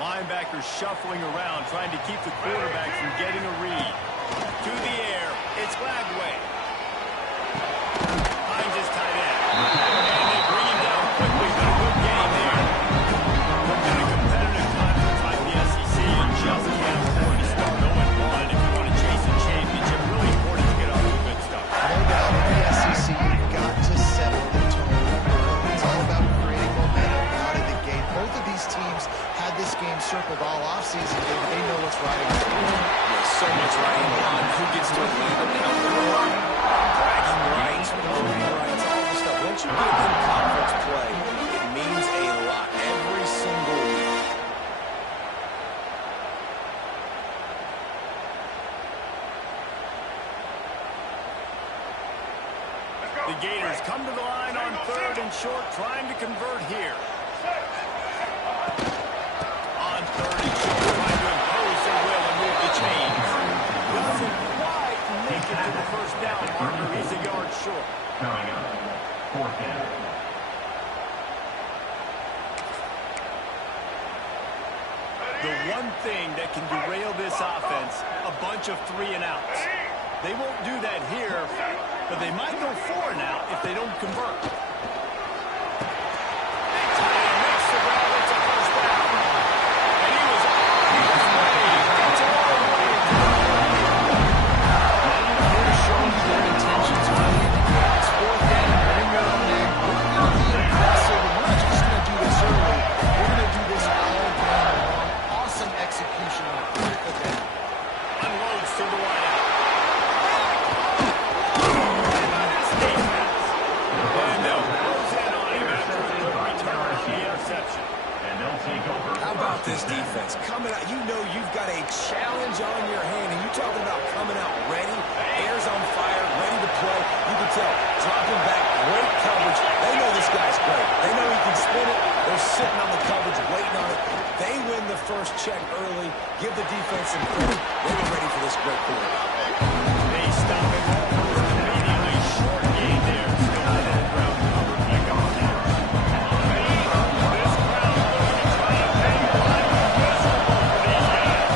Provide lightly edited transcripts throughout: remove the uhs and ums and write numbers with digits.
Linebackers shuffling around, trying to keep the quarterback from getting a read. To the air, it's Glagway. Finds his tight end. And they bring him down quickly, but a good game there. Look at a competitive conference like the SEC, you just can't afford to start 0-1 if you want to chase a championship. Really important to get off to good stuff. No doubt in the SEC, you've got to set the tone early. It's all about creating momentum out of the gate. Both of these teams had this game circled all offseason. They know what's riding on. There's so much riding on. Who gets to lead them down the road? Bragging rights, voting rights, all this stuff. Once you get in conference play, it means a lot every single week. The Gators come to the line on 3rd and short, trying to convert here. On 3rd and short, trying to impose their will and move the chains. Doesn't quite make it to the first down marker. He's a yard short. Coming up, 4th down. The one thing that can derail this offense, a bunch of 3-and-outs. They won't do that here, but they might go 4-and-out if they don't convert. Makes the grab. It's a first down. And he was on his way. It's a long way. They're showing their intentions early in the game. It's 4th down. Bring your own egg. We're going to be aggressive. We're not just going to do this early. We're going to do this all game long. Awesome execution on a critical down. Unloads to the wideout. How about this defense? Coming out, you know you've got a challenge on your hand, and you talking about coming out ready, air's on fire, ready to play. You can tell, dropping back, great coverage. They know this guy's great. They know he can spin it. They're sitting on the coverage, waiting on it. They win the first check early, give the defense some credit. They were ready for this great quarterback. They stop him almost immediately. Short gain there. Still had that ground covered. Back on there. This crowd looking to try and make life miserable for these guys.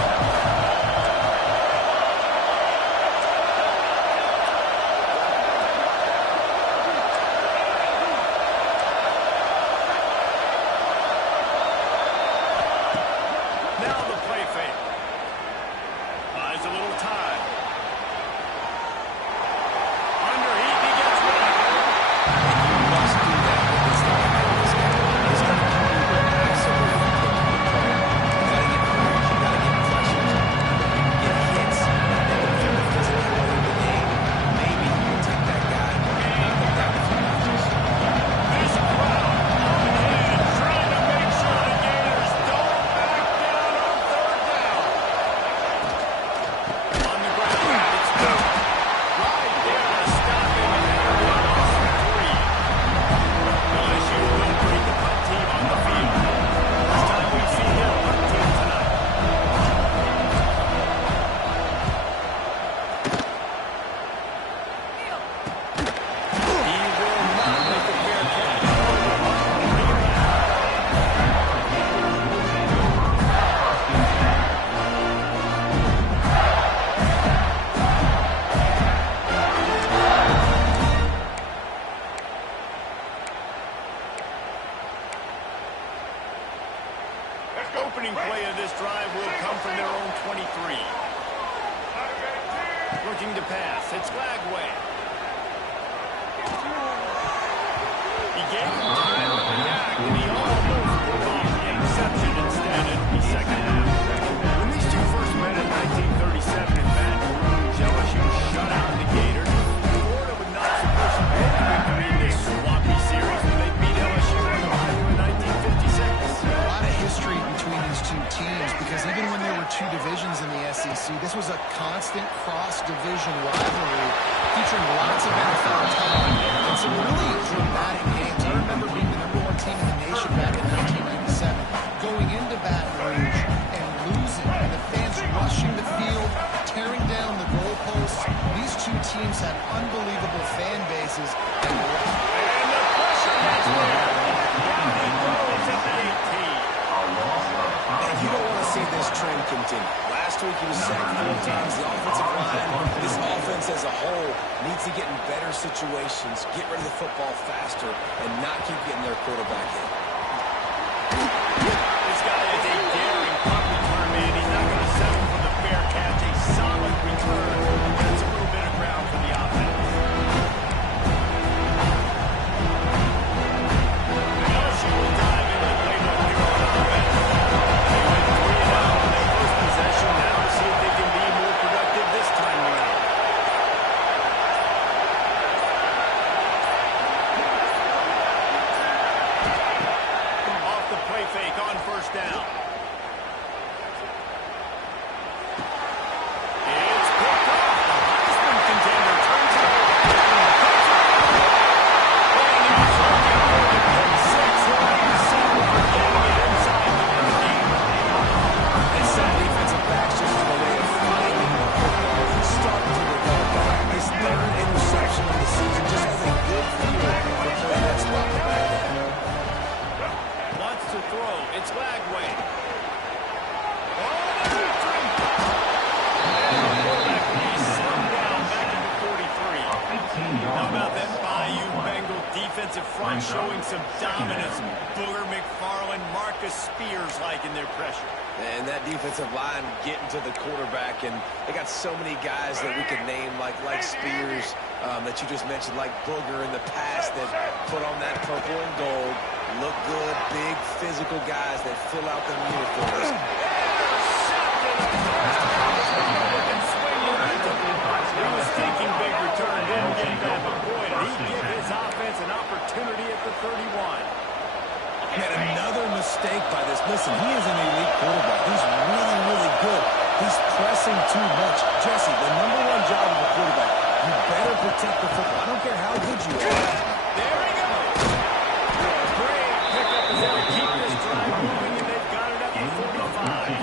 Now the play fake. Buys a little time. Underheat, he gets one. You must do that with this guy. He's going to keep you absolutely cooking the play. You got to get pressures. You got to get pressures. Get hits. And with the physicality of the game, maybe you can take that guy and knock him down a few notches. This crowd on hand, trying to make sure the Gators don't back down on 3rd down. On the ground, it's good. Right there to stop him, and that'll be a loss of 3. LSU will bring the punt team on the field. First time we've seen their punt team tonight. He will not make a fair catch. Bring it back. Opening play of this drive will come from their own 23. Looking to pass. It's Glagway. He gave him time to react, and he almost pulled off the interception. Instead, it'll be second half. When these two first met in 1937 in Baton Rouge, LSU shut out the Gators. Florida would not supposed to get the victory in this swampy series when they beat LSU on the Bayou in 1956. A lot of history between these two teams because even when there were two divisions in the SEC, this was a constant cross-division rivalry featuring lots of NFL talent and some really dramatic games. I remember being the #1 team in the nation back in 1997, going into Baton Rouge and losing, and the fans rushing the field, tearing down the goalposts. These two teams had unbelievable fan bases. And the pressure is there. Down he goes at the 18. continue. Last week he was sacked 4 times. The offensive line, this offense as a whole, needs to get in better situations, get rid of the football faster, and not keep getting their quarterback hit. This guy is a daring punt return man. He's not going to settle for the fair catch. A solid return. That's a little bit of ground for the offense. LSU will dive into the playbook here on offense. They went 3-0 on their first possession. Now to see if they can be more productive this time around. Off the play fake on first down. It's picked off. The Heisman contender turns it over. And he's looking for the pick six. He'll have to settle for getting it inside the 15. And some defensive backs just have a way of finding the football and starting to develop that. His 3rd interception of the season just has a good feel for playing that spot in the back end. Wants to throw. It's Lagway. Oh, there's a three. And the quarterback will be slammed down back at the 43. How about that Bayou Bengal defensive front showing some dominance? Booger McFarland, Marcus Spears liking their pressure. And that defensive line getting to the quarterback, and they got so many guys that we could name like Spears that you just mentioned, like Booger in the past, that put on that purple and gold, look good, big physical guys that fill out the uniforms. He was taking big return, didn't get that, but boy, did he give his offense an opportunity at the 31. Had another mistake by this. Listen, he is an elite quarterback. He's really, really good. He's pressing too much. Jesse, the #1 job of a quarterback, you better protect the football. I don't care how good you are. There he goes. Great pickup as they keep this drive moving, and they've got it up to 45.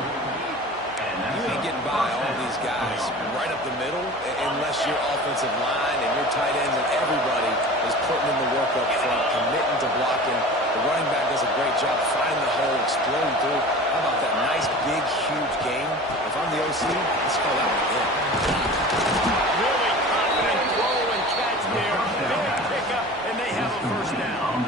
You ain't getting by all these guys right up the middle unless your offensive line and your tight ends and everybody is putting in the work up front, committing to blocking. The running back does a great job finding the hole, exploding through. How about that nice, big, huge game? If I'm the OC, let's call that one again. Really confident throw and catch there. Big pickup, and they have a first down.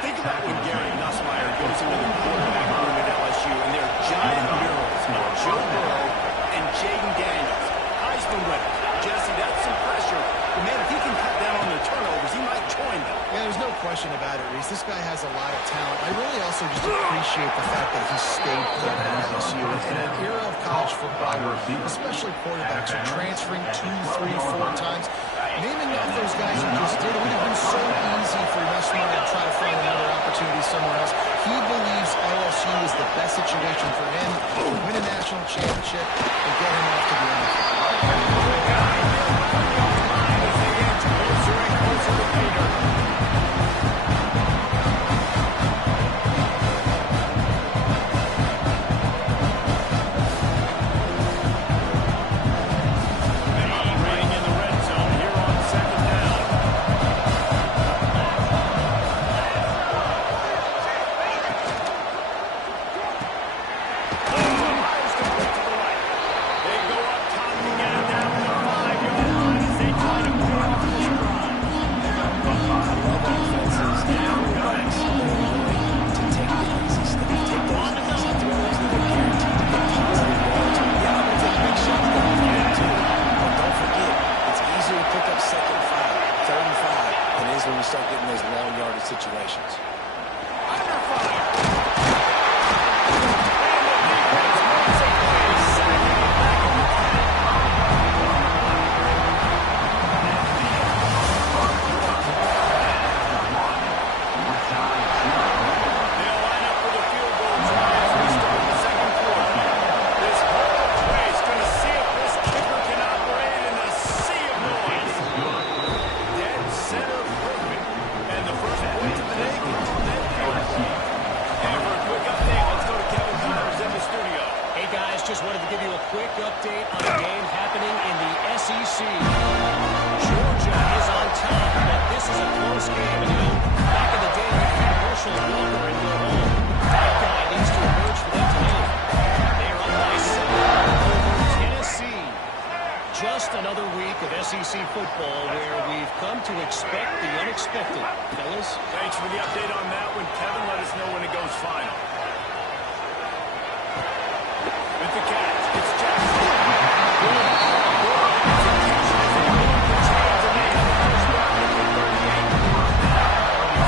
Think about when Gary Nussmeier goes into the quarterback room at LSU, and they're giant murals of Joe Burrow and Jaden Daniels. Heisman winner. Jesse, that's some pressure. But man, if he can cut down on their turnovers, he might join them. Yeah, there's no question about it, Reese. This guy has a lot of talent. I really also just appreciate the fact that he stayed put at LSU. In an era of college football, where especially quarterbacks are transferring 2, 3, 4 times, naming off those guys who just did, it would have been so easy for Nussmeier to try to find another opportunity somewhere else. He believes LSU is the best situation for him to win a national championship and get him off to the NFL. When you start getting those long yardage situations. Under fire. And the defense makes a play. Sacking him back in the 10. They'll line up for the field goal try as we start the second quarter. This whole place going to see if this kicker can operate in a sea of noise. Dead center. And the first point of the day comes from that field. And for a quick update, let's go to Kevin Connors in the studio. Hey guys, just wanted to give you a quick update on a game happening in the SEC. Georgia is on top, but this is a close game. And you know, back in the day, you had Herschel Walker in your home. That guy needs to emerge for them tonight. They are up by football where we've come to expect the unexpected. Fellas? Thanks for the update on that one, Kevin. Let us know when it goes final. With the catch, it's Jackson.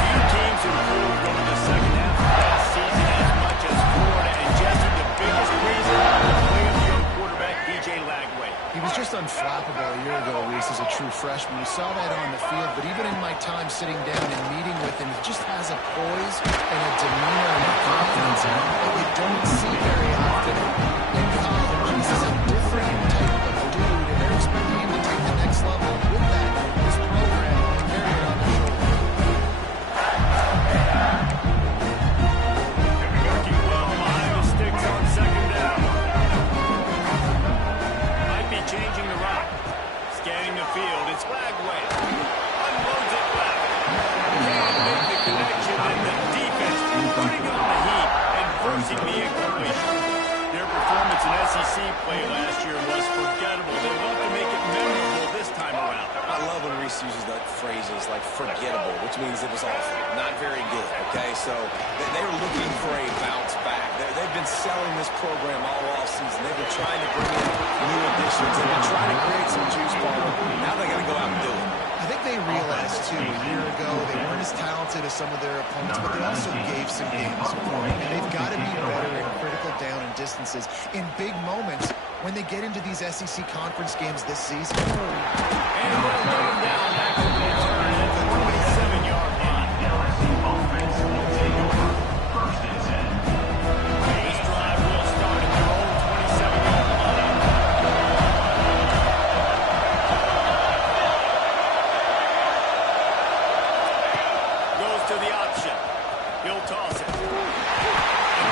Few teams improved over the second half of last season as much as Florida, and Jesse, the biggest reason, the play of the young quarterback, DJ Lagway. He was just unflappable a year ago, Reese, as a true freshman. We saw that on the field, but even in my time sitting down and meeting with him, he just has a poise and a demeanor and a confidence that you don't see very often in college. This is a different type of dude, and they're expecting him to take the next level. With that, this program will carry it on their shoulders. Working well behind the sticks on second down. Might be changing the route. Scanning the field, it's Lagway. Unloads it left. Can't make the connection, and the defense putting on the heat and forcing the incompletion. Their performance in SEC play last year was forgettable. They love to make it memorable this time around. I love when Reese uses that phrases like forgettable, which means it was awful, not very good, okay? So they were looking for a bounce back. They've been selling this program all offseason. They've been trying to bring in new additions. They've been trying to create some juice ball. Now they got to go out and do it. I think they realized, too, a year ago they weren't as talented as some of their opponents, but they also gave some games. And they've got to be better in critical down and distances in big moments when they get into these SEC conference games this season. And they'll get him down after the return at the 27-yard line. LSU offense will take over. First and 10. This drive will start at their own 27-yard line. Goes to the option. He'll toss it. And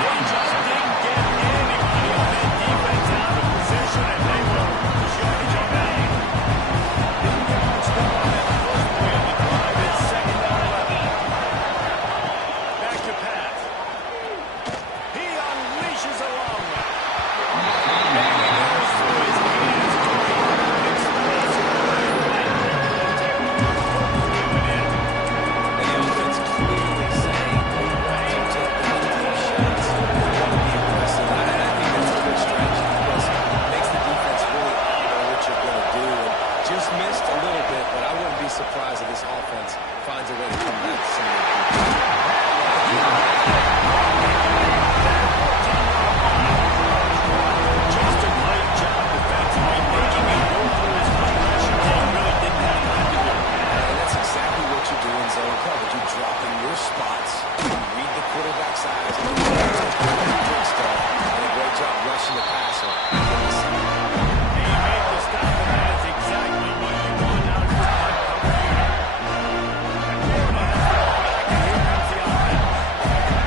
they just didn't get anybody on that defense out of position, and they will shut him down. Didn't get much done on that first play of the drive. It's second down 11. Back to pass. He unleashes a long one. And he goes through his hands. Explosive play. And the offense clearly saying, don't take those deep shots. You want to be aggressive. I think that's a good strategy because it makes the defense really honor what you're going to do. And just missed a little bit, but I wouldn't be surprised if this offense finds a way to come back to some of the Just a great job defensively, making it go through his progression. He really didn't have time to do it. And that's exactly what you do in zone coverage. You drop in your spots, you read the quarterback's eyes, and you good stuff. And a great job rushing the passer. He made the stop, and that is exactly what you want out of your punt cover unit. Florida has the ball back, and here comes the offense.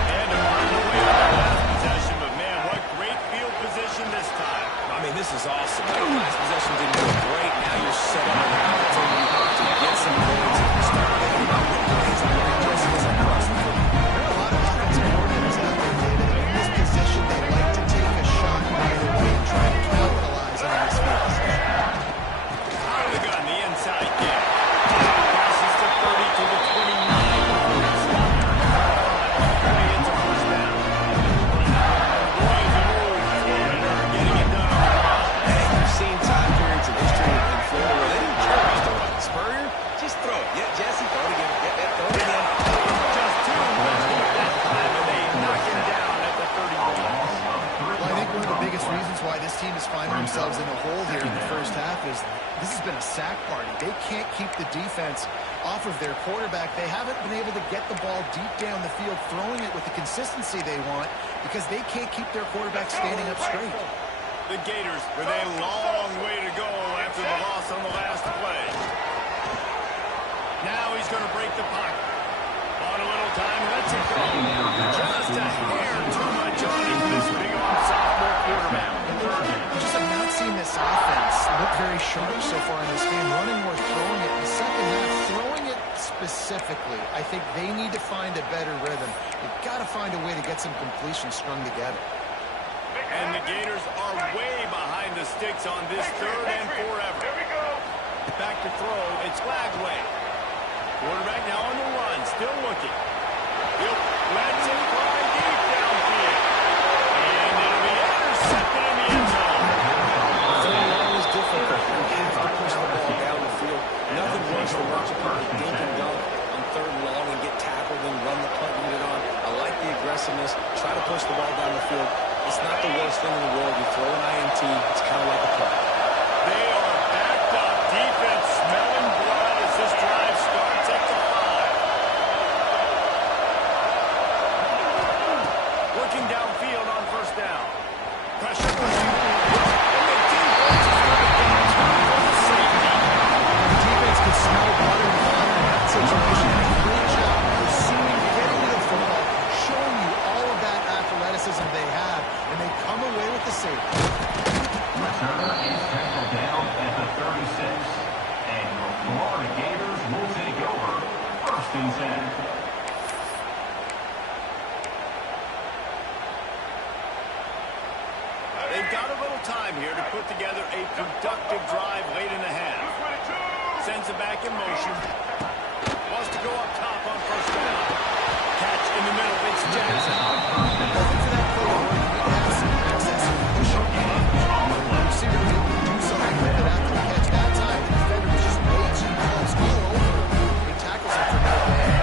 And to find a way on that last possession, but man, what great field position this time. I mean, this is awesome. That last possession didn't go great. Now you're set up and opportunity to get some points and start thinking about what plays are going to Jesse is across the field. There are a lot of offensive coordinators out there, David, and in this position, they like to take a shot right away and try to capitalize on this field position. Out of the gun, the inside kick. Passes to 30 to the 29 before he stopped at the 5. It's a first down. Boy, is an old Florida getting it done on the ground. Hey, you've seen time periods in history in Florida where they didn't care about the run. Spurrier, just throw it. Yeah, Jesse, throw it again. Yeah, throw it again. Just 2 runs that time, and they knock him down at the 31. Well, I think one of the biggest reasons why this team is finding themselves in a hole here in the first half is this has been a sack party. They can't keep the defense off of their quarterback. They haven't been able to get the ball deep down the field, throwing it with the consistency they want because they can't keep their quarterback standing up straight. The Gators with a long way to go after the loss on the last play. Now he's going to break the pocket. On a little time, lets it go. Just a hair too much on him, this big-arm sophomore quarterback. I just have not seen this offense look very sharp so far in this game, running or throwing it. In the second half, throwing it specifically, I think they need to find a better rhythm. They've got to find a way to get some completion strung together. And the Gators are way behind the sticks on this third and forever. Back to throw. It's Flagway. Quarterback now on the run. Still looking. He'll lets it fly deep downfield. And it'll be intercepted in the end zone. Third down is difficult. You have to push the ball down the field. Nothing worse than watching people dink and dunk on third and long and get tackled and run the punt unit on. I like the aggressiveness. Try to push the ball down the field. It's not the worst thing in the world. You throw an INT, it's kind of like a punt. They are backed up. Defense smelling blood as this drive starts at the 5. Working downfield on first down. Pressure. And the defense is going to get for the safety. The defense can smell blood and fire in that situation. Great job pursuing, getting to the football, showing you all of that athleticism they have, and they come away with the safety. Returner is tackled down at the 36, and the Florida Gators will take over. First and 10. They've got a little time here to put together a productive drive late in the half. Sends it back in motion. Wants to go up top on first down. Catch in the middle. It's Jackson. Looking for that play where you need to have some access and push your game. The receiver was able to do something with it after the catch that time. The defender was just way too close all over. He tackles him for no gain.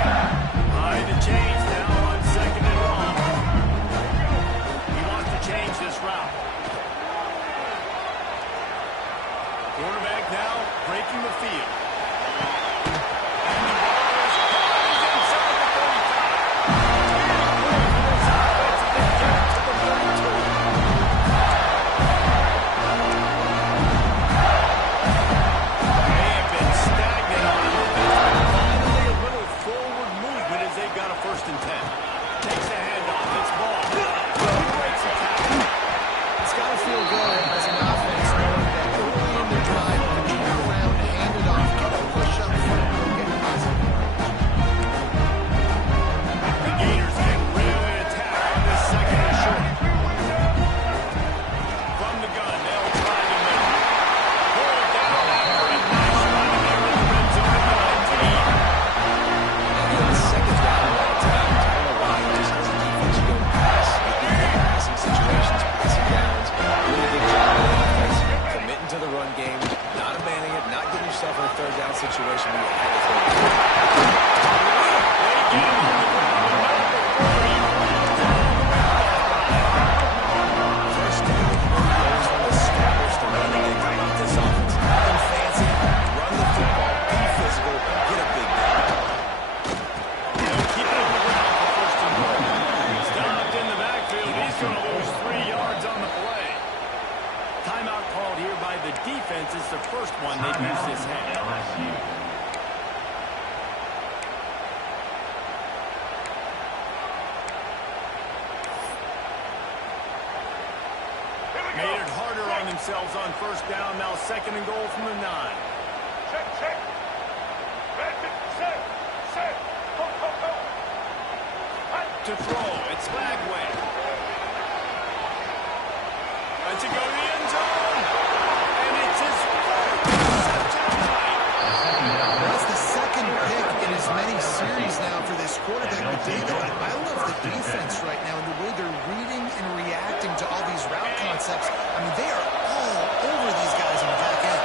Behind the change now on second and long. He wants to change this route. Quarterback now breaking the field. And the ball is inside the 35. They have been stagnant on offense. Finally a little forward movement as they've got a first and 10. Takes a handoff. It's ball. He breaks a tackle. It's got to feel good as an offense knowing that early in the drive, you can turn around, hand it off, get a push up front, and get positive. The Gators can really attack on this second and short. From the gun, they'll try the middle. Pull it down after a nice run in there in the red zone at the 19. And on second down and 19, I don't know why he just has a defense go pass. Passing situations, passing downs. Really good job on the offense. Committing to the run game, not abandoning it, not getting yourself in a third down situation when you had to throw it. They get him on the ground, and now before he runs down the line. First down, Gators want to establish the running game about this offense. Nothing fancy, run the football, be physical, get a big game. They'll keep it on the ground for first and goal. Stopped in the backfield. He's going to lose 3 yards on the play. Timeout called here by the defense. It's the first one they've used this half. LSU. Made it harder on themselves on first down. Now second and goal from the 9. Check. Set. To throw, it's Flagway. Lets it go to the end zone. And it's his fourth interception of the night. That's the second pick in as many series now for this quarterback. But Diego, I love the defense right now and the way they're reading and reacting to all these route concepts. I mean, they are all over these guys on the back end.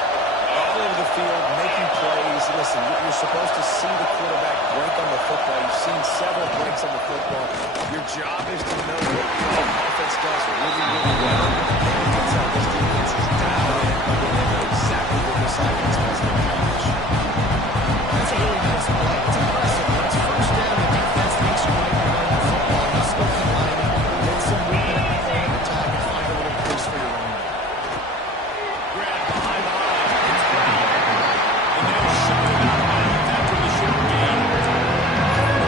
All over the field, making plays. Listen, you're supposed to see the quarterback break on the football. You've seen several breaks on the football. Your job is to know what the offense does really, really well. And you can tell this defense is dialed in, and they know exactly what this offense has to accomplish. That's a really nice play. It's impressive. When it's first down, the defense thinks you might be running the football. You still can line up, get some movement at the point of attack, and find a little place for your own. Grab behind the line. It's Brown. And they'll shut him out of bounds after the short gain.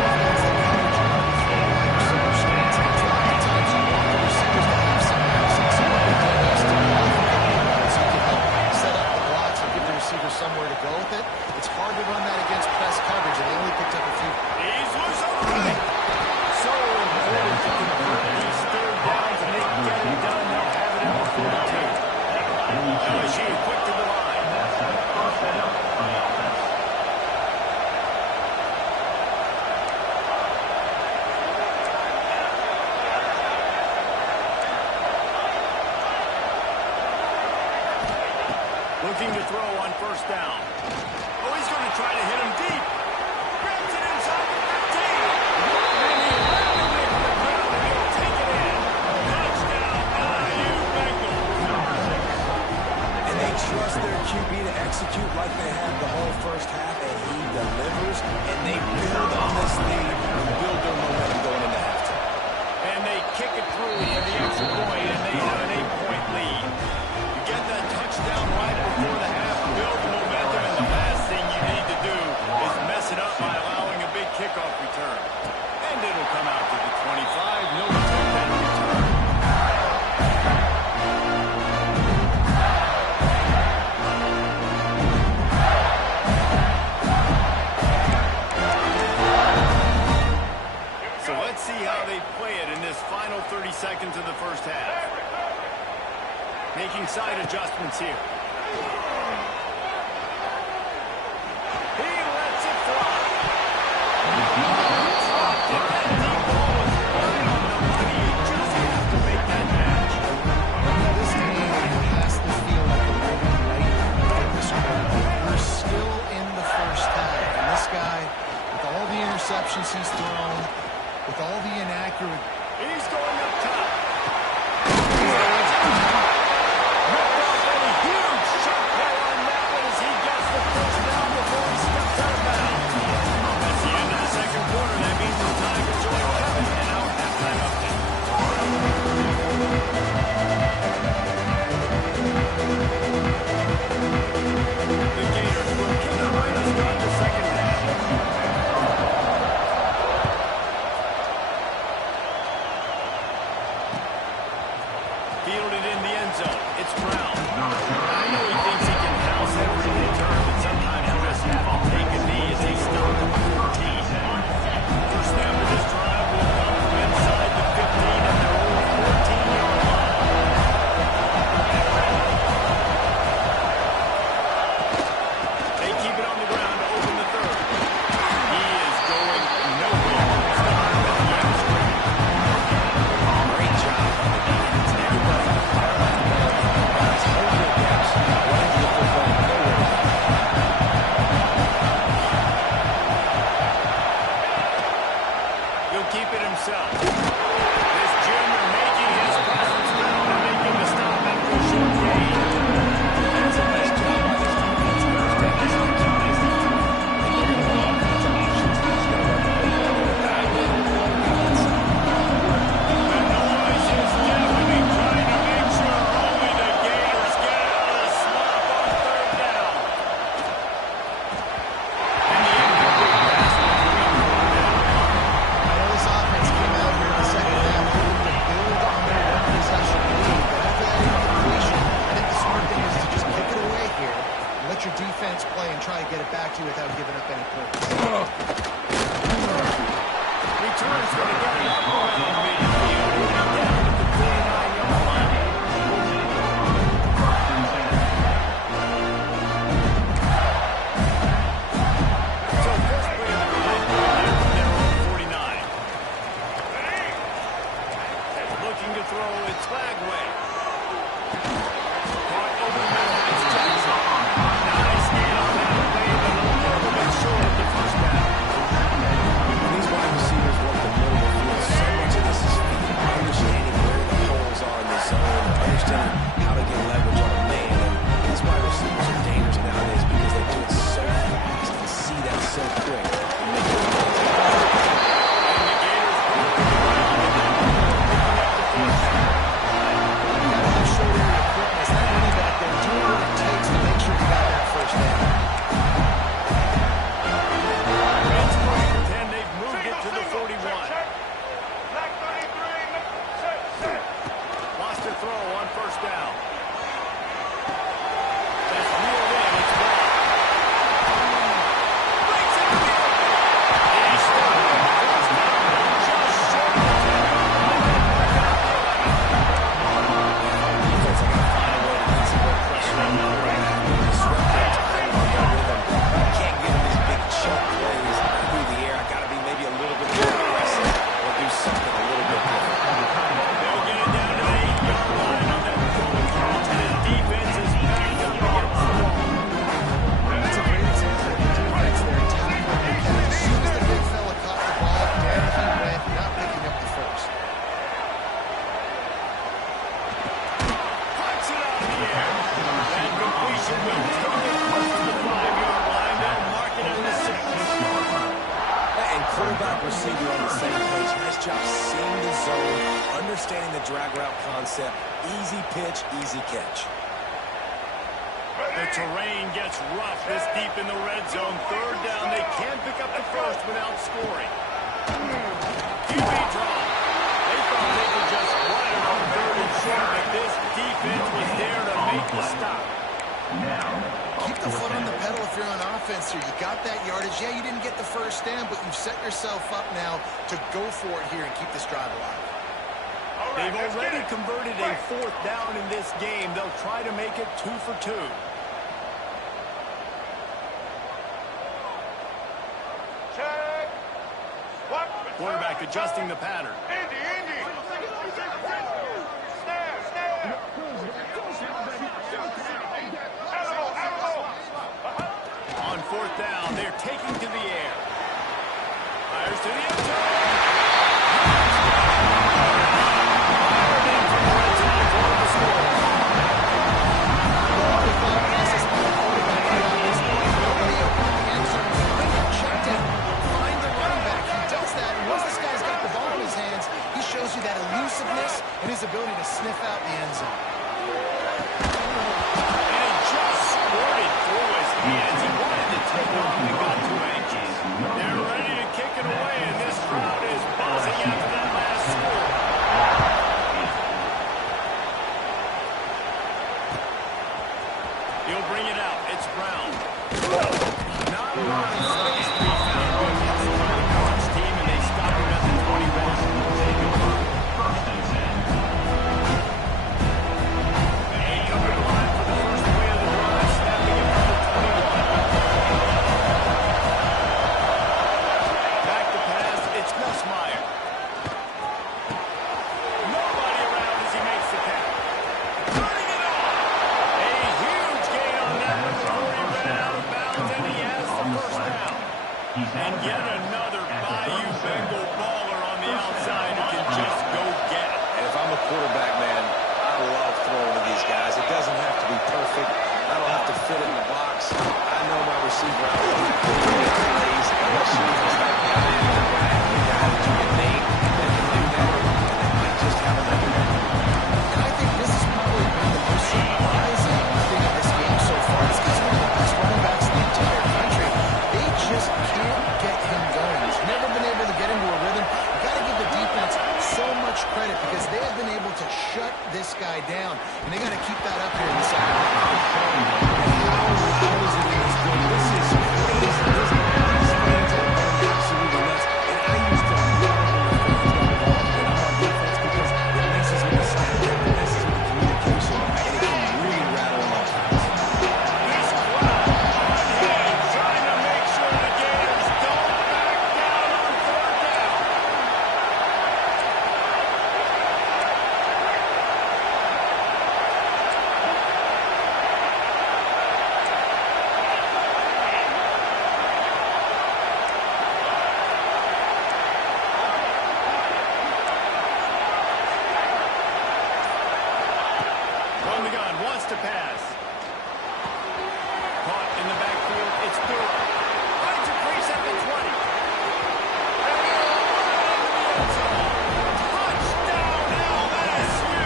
That's the coverage of the wide receiver screens. That's a lot of times you want the receivers Looking to throw on first down. Oh, he's going to try to hit him deep. Grabs it inside the 15. And he rammed it into the ground, and he'll take it in. Touchdown, IU Bengals. And they trust their QB to execute like they have the whole first half, and he delivers, and they build on this lead and build their momentum going into halftime. And they kick it through for the extra point, and they have an 8-point lead. You get that touchdown right before the half, build the momentum, and the last thing you need to do is mess it up by allowing a big kickoff return. And it'll come out to the 25. No attempt at a return. So let's see how they play it in this final 30 seconds of the first half. Making side adjustments here. He lets it fly. Dropped it. That deep ball was right on the money. You just have to make that match. This game has to feel like a really night at this point. We're still in the first half, and this guy, with all the interceptions he's thrown, with all the inaccurate... He's going up top. Ripped off a huge shot play on that one as he gets the first down before he steps out of bounds. That's the end of the second quarter. That means the time is join Kevin and our halftime update. The Gators will kick it right to start the second half. Fielded in the end zone. It's Brown. I know he thinks he can house every return, but sometimes you just have to take a knee as they stop at the 14. First snap of this drive will come from inside the 15 at their own 14-yard line. They keep it on the ground to open the third. He is going nowhere. Start at the end screen. Great job on the defense. Everybody guys, hold your gaps. Running the football nowhere. He'll keep it himself. This junior making his presence known and making the stop and push him gain. That's a nice job by this defense. Understand this is the QB's defense. And they're going to have all kinds of options. He's going to run the football. Dive in outside. The noise is deafening, trying to make sure only the Gators get out of the slump on third down. And the incomplete pass will bring him down. I know this offense came out here in the second half hoping to build on their one-possession lead, but after that incompletion, I think the smart thing is to just kick it away here and let your defense play and try to get it back to you without giving up any points. Returns going to get it up around midfield. He'll be down at the 49-yard line. So first play of the drive, they're from their own 49. Looking to throw, it's Flagway. Caught over the middle, it's Jackson. Nice gain on that play, but a little bit short of the first down. And these wide receivers work the middle of the field. So much of this is feet. Understanding where the holes are in the zone. Understanding how to get leverage on a man. And these wide receivers are dangerous nowadays because they do it so fast and see that so quick. And make it And the Gators broke the ground and then picking up the first down. You gotta have short area quickness. That running back there doing what it takes to make sure you got that first down. It's first and 10. They've moved it to the 41. Black 33, set. Lost a throw on first down. That's reeled in. It's Brown. Breaks it in. He's stopped. First down. Just short of the 10-yard line. Picking up the 11. defense. I got to find a way to get some more pressure on the quarterback. Disrupt that time on their rhythm. I can't give them these big chunk plays through the air. I got to be maybe a little bit more aggressive or do something a little bit different. They'll get it down to the 8-yard line on that throw and throw. Close to the 5-yard line. They'll mark it at the 6. And quarterback receiver on the same page. Nice job seeing the zone, understanding the drag route concept. Easy pitch, easy catch. The terrain gets rough this deep in the red zone. 3rd down. They can't pick up the first without scoring. QB draw. They thought they could just run it on 3rd and short, but this defense was there to make the stop. Keep the foot on the pedal if you're on offense here. You got that yardage. Yeah, you didn't get the first down, but you've set yourself up now to go for it here and keep this drive alive. They've already converted a 4th down in this game. They'll try to make it 2 for 2. Check. What? Quarterback adjusting the pattern. Indy. Snare. Animal. On 4th down, they're taking to the air. Fires to the end zone. And his ability to sniff out the end zone. And it just squirted through his hands. He wanted to take off and got too anxious. They're ready to kick it away, and this crowd is buzzing after that last score. He'll bring it out. It's Brown. Not a lot of space to be found with inside the Colts team, and they stop him at the 21. And yet another Bayou Bengal baller on the outside who can just go get it. And if I'm a quarterback, man, I love throwing to these guys. It doesn't have to be perfect. I don't have to fit in the box. I know my receiver out there plays unless you just like the guy in the back, the guy that you can name that can do that, and they might just have another one. And I think this has probably been the most surprising thing of this game so far. This guy's one of the best running backs in the entire country. They just can't get him going. He's never been able to get into a rhythm. You got to give the defense so much credit because they have been able to shut this guy down, and they got to keep that up here in the second half. How loud is it in this building? This is crazy. These fans are going absolutely nuts. And I used to love when the fans got involved when I'm on defense because it messes with the sound, it messes with the communication, and it can really rattle them off. This crowd on hand trying to make sure the Gators don't back down on 3rd down. From the gun, wants to pass. Caught in the backfield, it's Burrow. Finds a crease at the 20. Touchdown, LSU!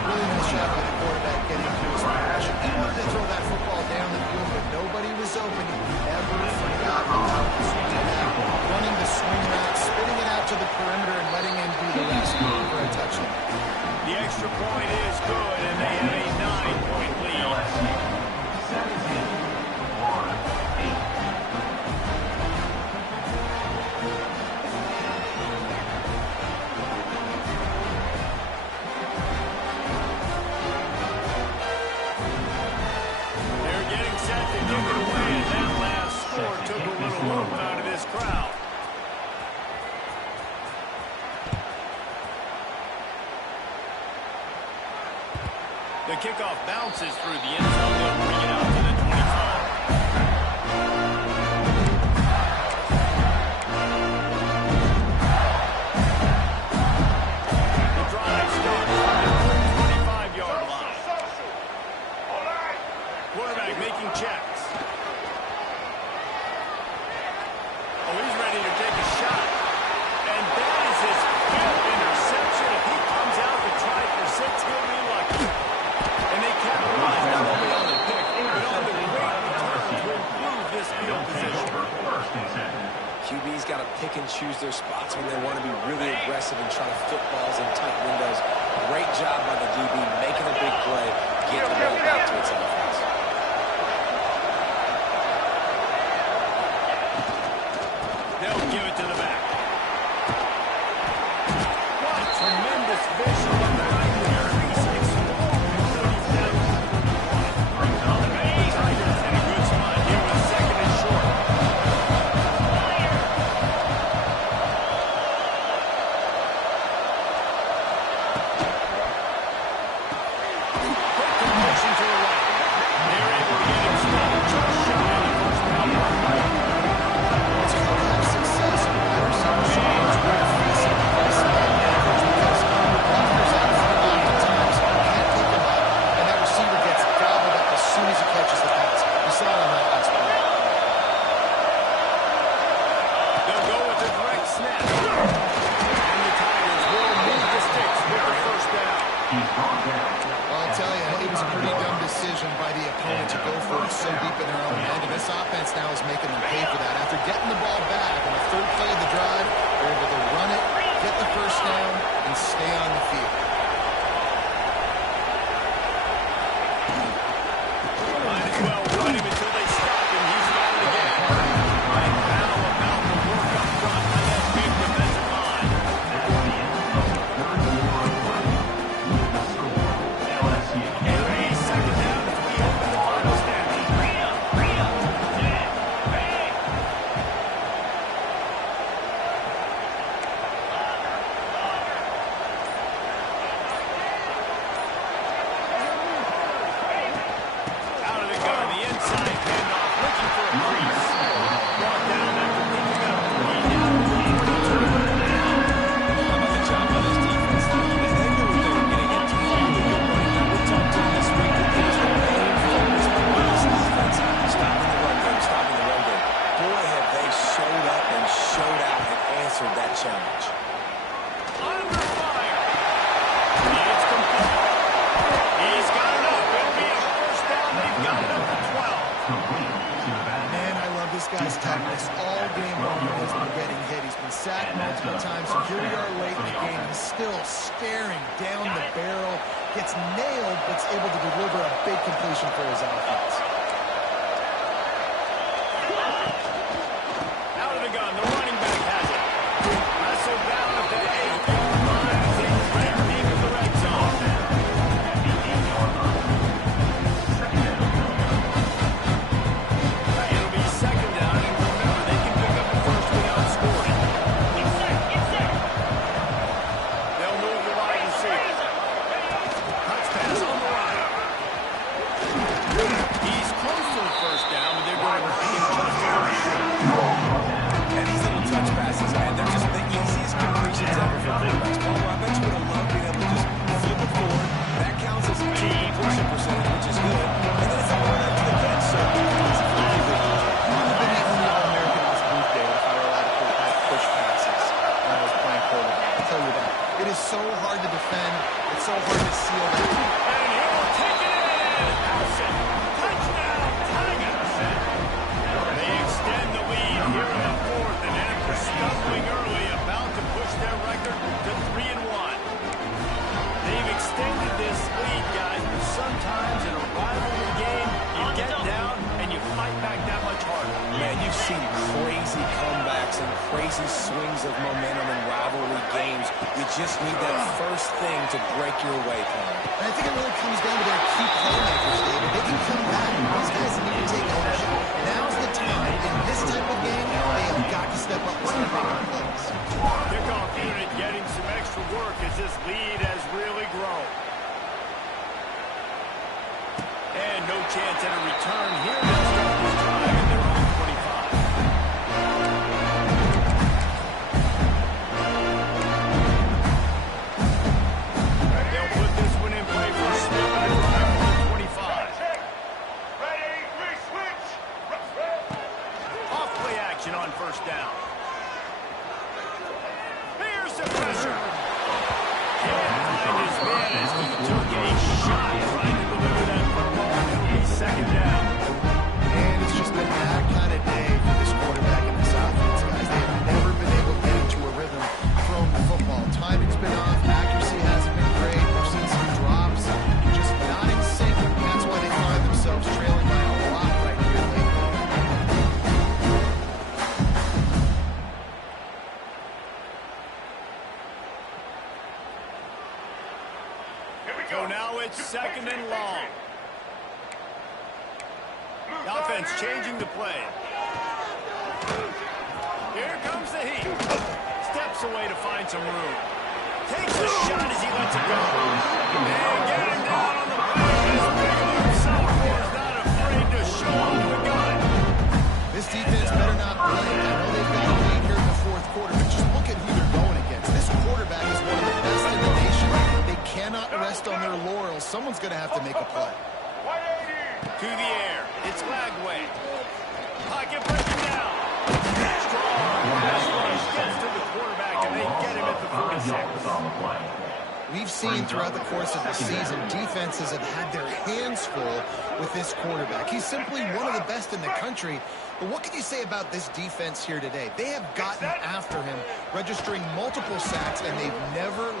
Really nice job by the quarterback getting to his position. He wanted to throw that football down the field, but nobody was open. He never forgot how to swing it out. Running the swing route, spitting it out to the perimeter, and letting him do the rest for a touchdown. The extra point is good, and they have a 9-point lead. They're getting set to give it away, and that last score took a little oomph out of this crowd. The kickoff bounces through the end zone. They'll bring it out to the 25. The drive starts at the 25-yard line. choose their spots when they want to be really aggressive and try to fit balls in tight windows. Great job by the DB making a big play, getting the ball back to its offense. They'll give it to the back. What tremendous vision by the Tigers. Brings on the base. Tigers in a good spot here with second and short. Quick completion to the right. They're able to get him stopped just shy of the first down mark. It's hard to have success in wide receiver shootouts when you're facing a very small average because your blockers out front oftentimes can't pick him up, and that receiver gets gobbled up as soon as he catches the pass. We saw it on that last play. They'll go with the direct snap. And the Tigers will move the sticks with the first down. He's brought down. Well, I'll tell you, it was a pretty dumb decision by the opponent to go for it so deep in their own end, and this offense now is making them pay for that. After getting the ball back on the third play of the drive, they're able to run it, get the first down, and stay on the field. Might as well run him until they stop him. He's got it again. And now about the work up front by that big defensive line. That's the end of the third quarter play. The score, LSU. It'll be second down as we open the final stand. Out of the gun, the inside handoff, looking for a crease. Brought down after picking up 3 down to the 22. How about the job by this defense? Because they knew what they were getting into. Really good running. Now, we talked to them this week that it was the main focus for this offense. Stopping the run game, stopping the run game. Boy, have they showed up and showed out and answered that challenge. Under fire. It's complete. He's got it up. It'll be a first down. They've got it up to 12. Complete to the back. Man, I love this guy's toughness. All game long, he's been getting hit. He's been sacked multiple times. So here we are late in the game. He's still staring down the barrel. Gets nailed, but's able to deliver a big completion for his offense. Out of the gun. The running back has it. Wrestled down at the 8-yard line as they trap deep in the red zone. It'll be second down, and remember, they can pick up the first without scoring. They'll move the wide receiver. Cuts pass on the right. He's close to the first down, but they're going to bring him just a little short. And these little touch passes, man, they're just the easiest completions ever for quarterbacks. Palmer, I bet you would have loved being able to just flip it forward. That counts as a team completion percentage, which is good. And then it's all the way up to the bench, so it's really good. I would have been the only All-American on this booth day if I were allowed to push passes when I was playing quarterback. I'll tell you that. It is so hard to defend. It's so hard to seal that. And he'll take it in. Howson. Touchdown, Tigers. They extend the lead here in the fourth, and after stumbling early, about to push their record to 3-1. They've extended this lead, guys, but sometimes in a rivalry game, you get down and you fight back that much harder. Man, you've seen crazy comebacks and crazy swings of momentum in rivalry games. You just need that first thing to break your way, Palmer. And I think it really comes down to their key playmakers, David. They can come back. These guys need to take ownership. Now's the time. In this type of game, they have got to step up and start making plays. Kickoff unit getting some extra work as this lead has really grown. And no chance at a return here. They'll start this drive at their own 25. They'll put this one in play for Smith at drive at the 25. Ready, three, switch. Off play action on first down. Here's the pressure. Can't find his man as he took a shot trying to deliver that football. It'll be second down. So now it's second and long. The offense changing the play. Here comes the heat. Steps away to find some room. Takes a shot as he lets it go. And getting down on the play. This big sophomore is not afraid to show up with a gun. This defense better not blink. I know they've got a lead here in the fourth quarter, but just look at who they're going against. This quarterback is one of the best in the nation. They cannot rest on their laurels. Someone's going to have to make a play. 180. To the air. It's Lagway. Pocket breaking down. Strong. Pass rush gets to the quarterback, and they get him at the 46. We've seen throughout the course of the season, defenses have had their hands full with this quarterback. He's simply one of the best in the country. But what can you say about this defense here today? They have gotten after him, registering multiple sacks, and they've never...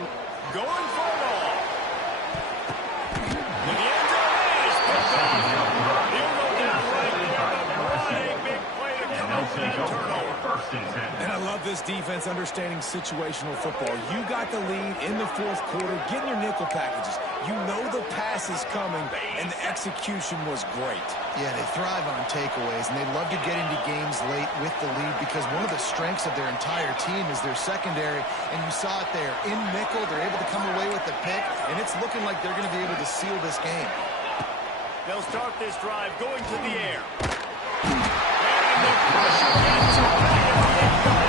Going for it all. And the end zone is picked off. He'll go down right there, but what a big play to come up with that turnover. And I love this defense understanding situational football. You got the lead in the fourth quarter, getting your nickel packages. You know the pass is coming, and the execution was great. Yeah, they thrive on takeaways, and they love to get into games late with the lead because one of the strengths of their entire team is their secondary, and you saw it there. In nickel, they're able to come away with the pick, and it's looking like they're going to be able to seal this game. They'll start this drive going to the air. And the pressure gets him back at the 8-yard line.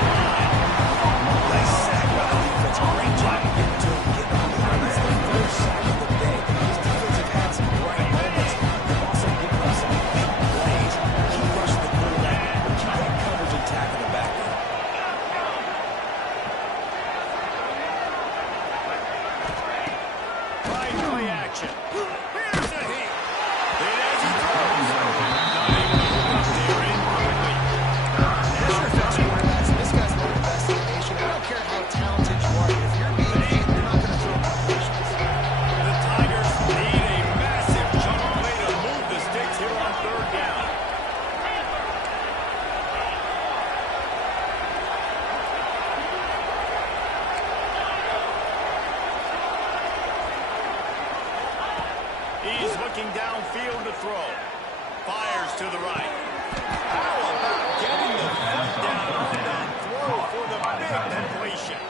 Nice sack by the defense. Great job of getting to him, getting on the line. That's the first sack of the day. This defense have had some great moments. They've also given us some big plays. Keep rushing the quarterback. Keep that coverage intact in the back end. Fine play action. Here's the heat. And as he throws, not able to hook up there incomplete. Sure, defensive quarterbacks, and this guy's one of the best in the nation. I don't care how talented you are, but if you're being hit, you're not going to throw competitions. The Tigers need a massive chunk play to move the sticks here on third down. He's looking downfield to throw. Fires to the right. How about getting the foot down on that throw for the big completion?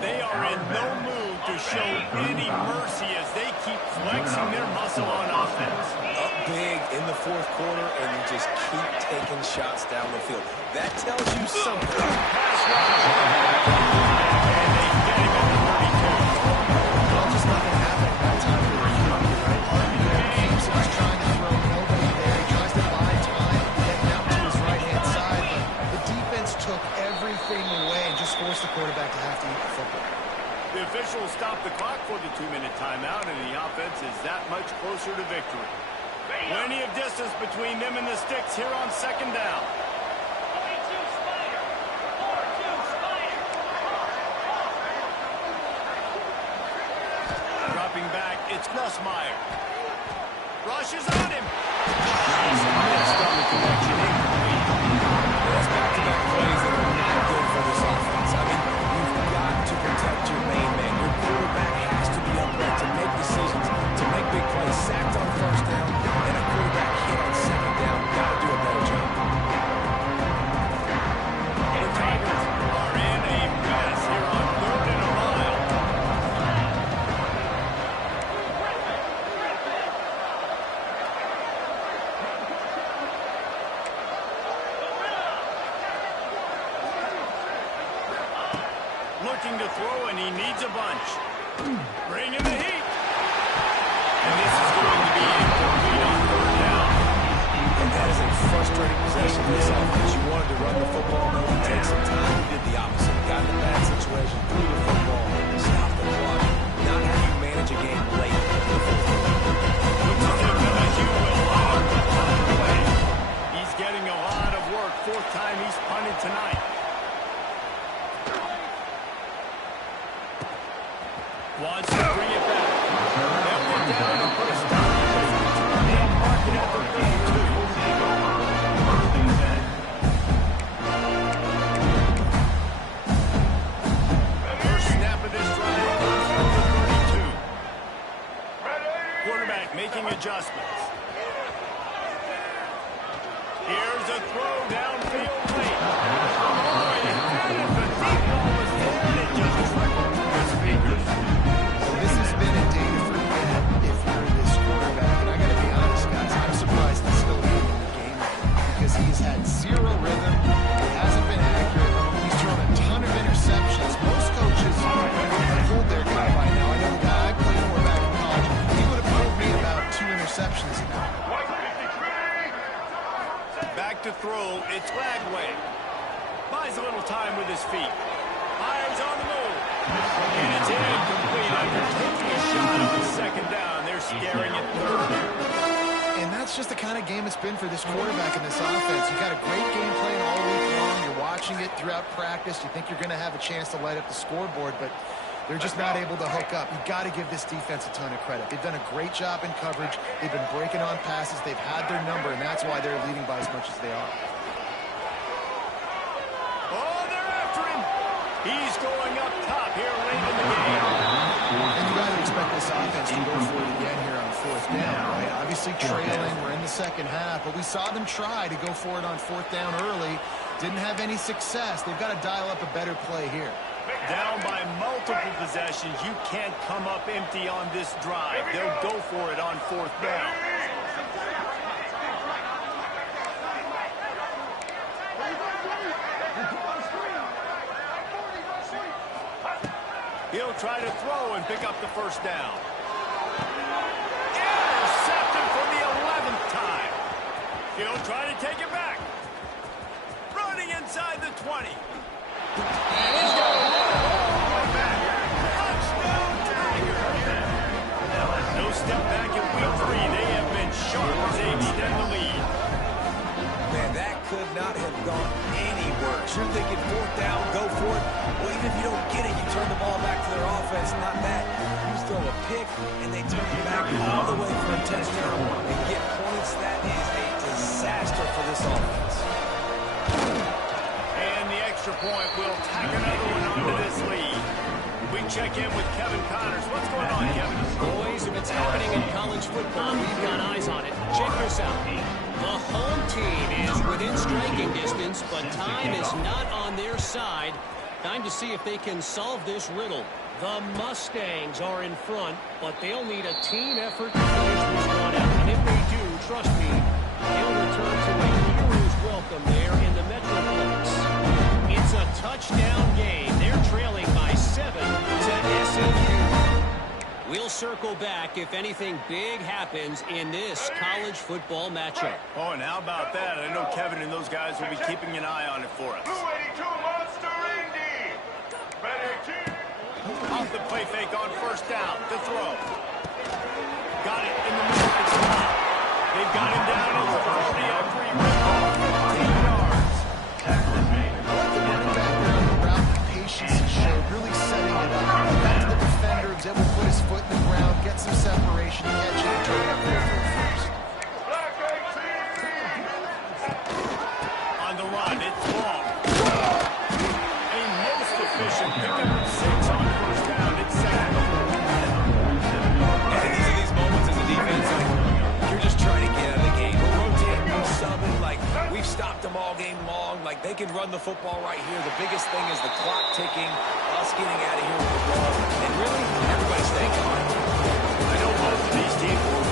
They are in no mood to show any mercy as they keep flexing their muscle on offense. Up big in the fourth quarter, and you just keep taking shots down the field. That tells you something. Pass rush. And they get him at the 32. Well, just nothing happening that time for the Huey, right? Arthur keeps he's trying to throw nobody there. He tries to buy time, getting out to his right-hand side, but the defense took everything away and just forced the quarterback to have to eat the football. The officials stop the clock for the 2-minute timeout, and the offense is that much closer to victory. Plenty of distance between them and the sticks here on second down. Dropping back, it's Nussmeier. Rushes on him. He's missed on the connection. Incomplete. That's back-to-back plays that are not good for this offense. I mean, you've got to protect your main man. Your quarterback has to be upright to make decisions, to make big plays. Sacked on first down, and a quarterback hit on second down. Got to do a better job. The Tigers are in a mess here on third and a mile. Looking to throw, and he needs a bunch. Bringing the heat. And this is going to be incomplete on third down. And that is a frustrating possession for this offense. You wanted to run the football, no, and take some time. You did the opposite. Got in a bad situation, threw the football, stopped the clock. Not how you manage a game late in the fourth quarter. Looks as if LSU will honor the punt play. He's getting a lot of work. Fourth time he's punted tonight. Wants to bring it back. They'll get down and put a stop on it. They'll mark it at the 32. First snap of this drive comes from the 32. making adjustments. Here's a throw downfield late. Oh, he had it. The deep ball was there, and it just trickled through his fingers. Well, this has been a day to forget if you're this quarterback. And I got to be honest, guys, I'm surprised he's still even in the game because he's had zero rhythm. He hasn't been accurate. He's thrown a ton of interceptions. Most coaches would hold their guy by now. I know the guy I played for back in college. He would have told me about 2 interceptions now. Back to throw. It's Lagway. Buys a little time with his feet. Fires on the move. And it's incomplete after taking a shot on second down. They're scaring it third. And that's just the kind of game it's been for this quarterback in this offense. You got a great game plan all week long. You're watching it throughout practice. You think you're going to have a chance to light up the scoreboard, but they're just not able to hook up. You've got to give this defense a ton of credit. They've done a great job in coverage. They've been breaking on passes. They've had their number, and that's why they're leading by as much as they are. Oh, they're after him. He's going up top here late in the game. And you got to expect this offense to go for it again here on 4th down, right? Obviously trailing. We're in the second half, but we saw them try to go for it on 4th down early. Didn't have any success. They've got to dial up a better play here. Down by multiple possessions. You can't come up empty on this drive. They'll go for it on 4th down. He'll try to throw and pick up the first down. Intercepted for the 11th time. He'll try to take it back. Running inside the 20. And he's going to run all the way back. Touchdown, Tigers. No step back in week 3. They have been sharp as they extend the lead. Man, that could not have gone any worse. You're thinking 4th down, go for it. Well, even if you don't get it, you turn the ball back to their offense. Not that. You just throw a pick, and they turn it back all the way for a touchdown and get points. That is a disaster for this offense. And the extra point will tack another one onto this lead. We check in with Kevin Connors. What's going on, Kevin? Boys, if it's happening in college football, we've got eyes on it. Check this out. The home team is within striking distance, but time is not on their side. Time to see if they can solve this riddle. The Mustangs are in front, but they'll need a team effort to finish this one out. And if they do, trust me, they'll return to a hero's welcome there in the Metroplex. It's a touchdown game. They're trailing by 7 to SMU. We'll circle back if anything big happens in this college football matchup. Oh, and how about that? I know Kevin and those guys will be keeping an eye on it for us. 282 Monster Indy. Ready, team. Off the play fake on 1st down. The throw. Got it in the middle. It's top. They've got him down at the 40 after he went off 15 yards. I like the running back there on the route, the patience he showed, really setting it up. He got to the defender, was able to put his foot in the ground, get some separation, catch it, and turn it up there for the first. Black 18. On the run, it's long. A most efficient pickup of 6 on 1st down. It's 2nd and 4. And these are these moments as a defense, like, you're just trying to get out of the game. We'll rotate, we'll sub it, like, we've stopped them all game long. Like, they can run the football right here. The biggest thing is the clock ticking, us getting out of here with the ball, and really, everybody staying calm. I know both of these teams will